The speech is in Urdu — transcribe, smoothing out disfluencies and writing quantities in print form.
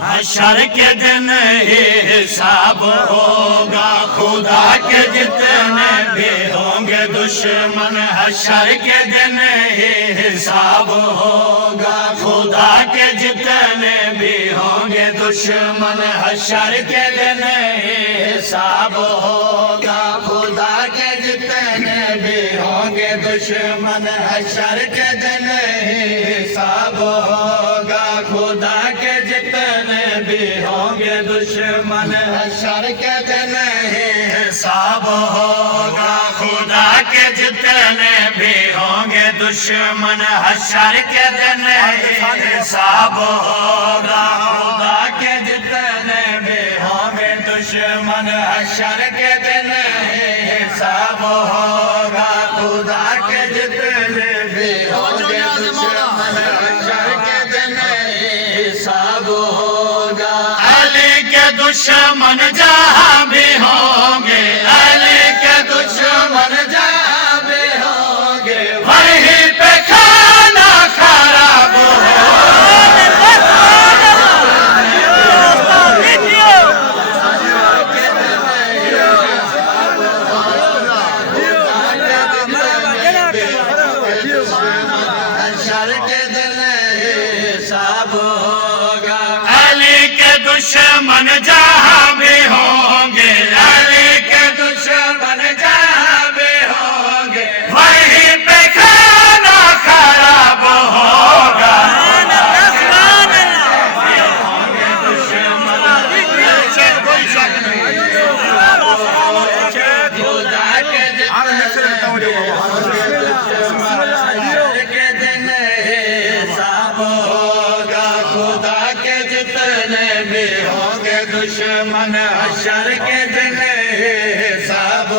حشر کے دن ہی حساب ہوگا، خدا کے جتنے بھی ہوں گے دشمن، حشر کے دن ہی حساب ہوگا، خدا کے جتنے بھی ہوں گے دشمن، حشر کے دن ہی حساب ہوگا، خدا کے جتنے بھی ہوں گے دشمن، حشر کے دن ہی حساب ہوگا، خدا کے جتنے بھی ہوں گے دشمن، حشر کے دن ہی حساب ہوگا، خدا کے جتنے بھی ہوں گے دشمن، حشر کے دن ہی حساب ہوگا، خدا کے جتنے بھی ہوں گے دشمن، حشر کے دن ہی حساب ہوگا، خدا کے جتنے بھی ہوں گے دشمن، حشر کے دن ہی حساب ہوگا۔ علی کے دشمن جہاں بھی ہوں گے، علی کے دشمن جہاں بھی ہوں گے، وہیں پہ کھانا خراب دشمن جہاں بھی ہوں گے، علی کے دشمن جہاں بھی ہوں گے، وہیں پہ کھانا خراب ہوگا۔ دشمن حشر کے دن حساب